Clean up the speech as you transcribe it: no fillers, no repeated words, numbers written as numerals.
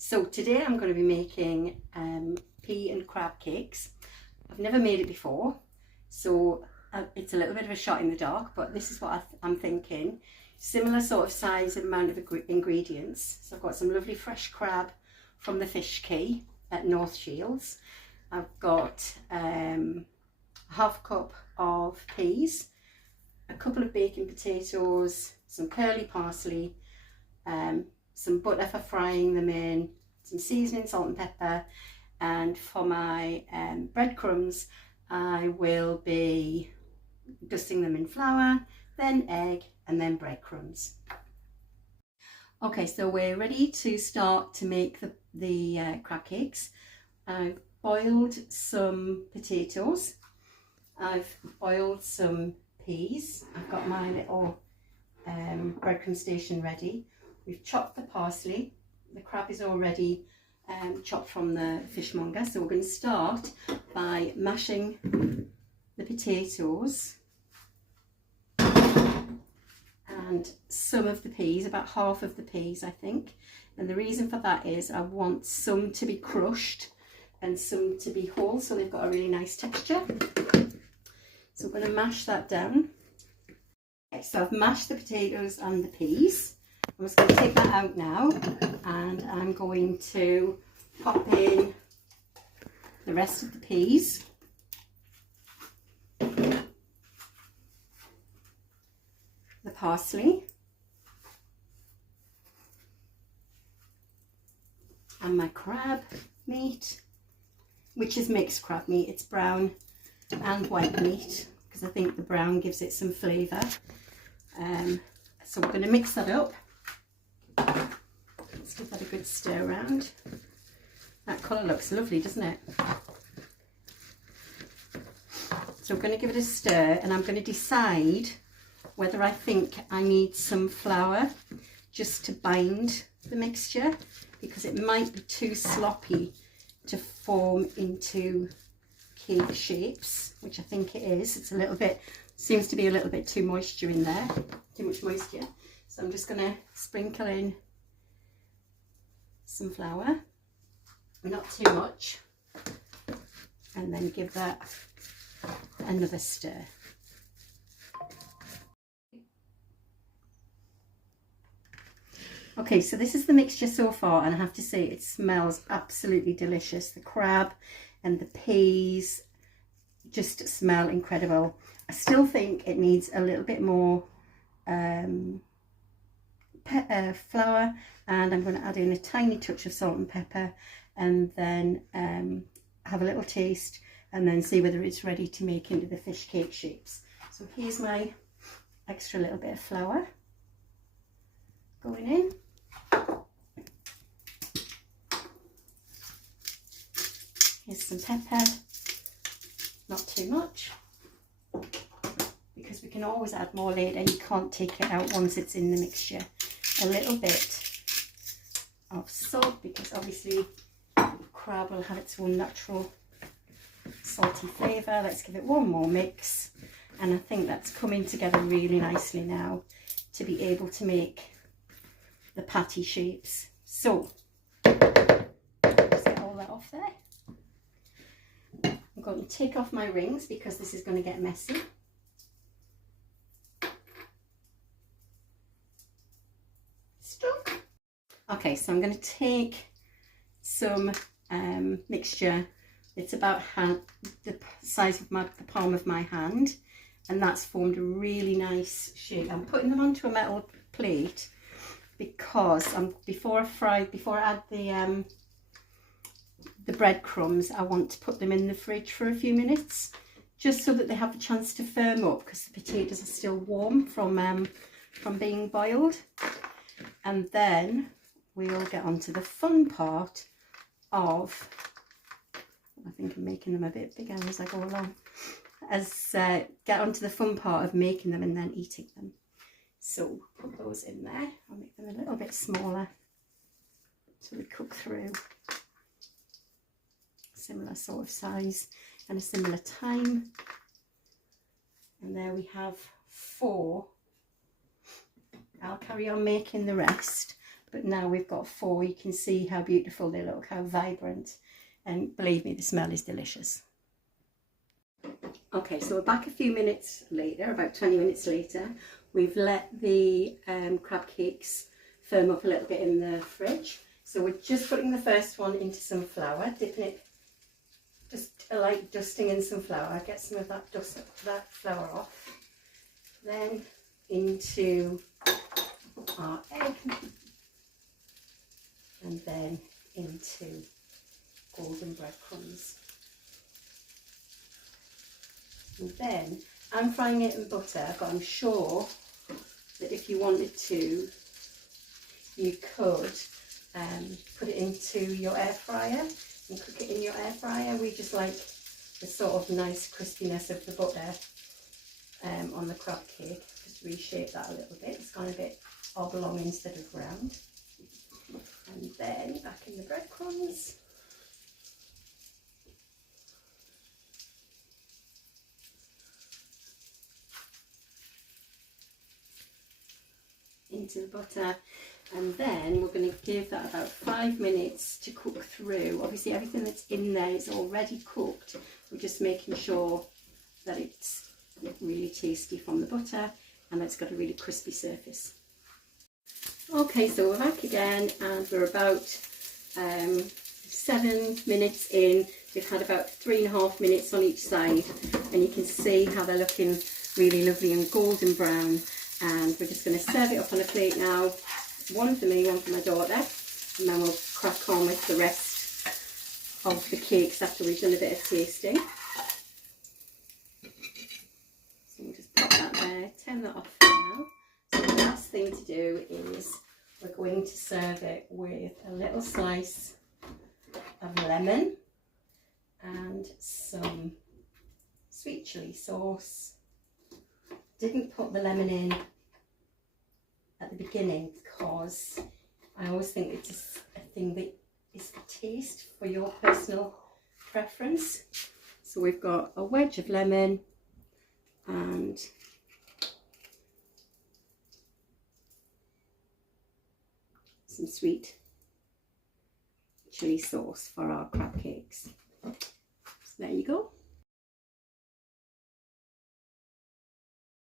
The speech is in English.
So today I'm going to be making pea and crab cakes. I've never made it before, so it's a little bit of a shot in the dark, but this is what I'm thinking. Similar sort of size and amount of ingredients. So I've got some lovely fresh crab from the Fish Quay at North Shields. I've got half a cup of peas, a couple of baking potatoes, some curly parsley, some butter for frying them in, some seasoning, salt and pepper, and for my breadcrumbs I will be dusting them in flour, then egg, and then breadcrumbs. Okay, so we're ready to start to make the crab cakes. I've boiled some potatoes, I've boiled some peas, I've got my little breadcrumb station ready. We've chopped the parsley, the crab is already chopped from the fishmonger, so we're going to start by mashing the potatoes and some of the peas, about half of the peas I think, and the reason for that is I want some to be crushed and some to be whole, so they've got a really nice texture. So I'm going to mash that down. Okay, so I've mashed the potatoes and the peas. I'm just going to take that out now, and I'm going to pop in the rest of the peas. The parsley. And my crab meat, which is mixed crab meat. It's brown and white meat, because I think the brown gives it some flavour. So we're going to mix that up. Let's give that a good stir around. That colour looks lovely, doesn't it? So we're going to give it a stir, and I'm going to decide whether I think I need some flour just to bind the mixture, because it might be too sloppy to form into cake shapes, which I think it is. It's a little bit, seems to be a little bit too moisture in there, too much moisture. So I'm just going to sprinkle in some flour, not too much, and then give that another stir. Okay, so this is the mixture so far, and I have to say it smells absolutely delicious. The crab and the peas just smell incredible. I still think it needs a little bit more flour, and I'm going to add in a tiny touch of salt and pepper, and then have a little taste, and then see whether it's ready to make into the fish cake shapes. So here's my extra little bit of flour going in. Here's some pepper, not too much, because we can always add more later. You can't take it out once it's in the mixture. A little bit of salt, because obviously crab will have its own natural salty flavour. Let's give it one more mix, and I think that's coming together really nicely now to be able to make the patty shapes. So just get all that off there. I'm going to take off my rings because this is going to get messy. Stuck. Okay, so I'm going to take some mixture. It's about the size of the palm of my hand, and that's formed a really nice shape. I'm putting them onto a metal plate because before I add the breadcrumbs, I want to put them in the fridge for a few minutes, just so that they have a chance to firm up, because the potatoes are still warm from being boiled. And then we'll get on to the fun part of, I think I'm making them a bit bigger as I go along, get on to the fun part of making them and then eating them. So put those in there. I'll make them a little bit smaller so we cook through. Similar sort of size and a similar time. And there we have 4. I'll carry on making the rest. but now we've got 4. You can see how beautiful they look, how vibrant, and believe me, the smell is delicious. Okay, so we're back a few minutes later, about 20 minutes later. We've let the crab cakes firm up a little bit in the fridge. So we're just putting the first one into some flour, dipping it, just like dusting in some flour, get some of that flour off. Then into our egg, and then into golden breadcrumbs. And then I'm frying it in butter, but I'm sure that if you wanted to, you could put it into your air fryer and cook it in your air fryer. We just like the sort of nice crispiness of the butter on the crab cake. Just reshape that a little bit. It's gone a bit oblong instead of round. And then back in the breadcrumbs. Into the butter, and then we're going to give that about 5 minutes to cook through. Obviously everything that's in there is already cooked. We're just making sure that it's really tasty from the butter and that it's got a really crispy surface. Okay, so we're back again, and we're about 7 minutes in. We've had about 3.5 minutes on each side, and you can see how they're looking really lovely and golden brown. And we're just going to serve it up on a plate now. One for me, one for my daughter, and then we'll crack on with the rest of the cakes after we've done a bit of tasting. So we'll just put that there, turn that off for now. So the last thing to do is we're going to serve it with a little slice of lemon and some sweet chilli sauce. Didn't put the lemon in at the beginning because I always think it's a thing that is the taste for your personal preference. So we've got a wedge of lemon and some sweet chilli sauce for our crab cakes. So there you go.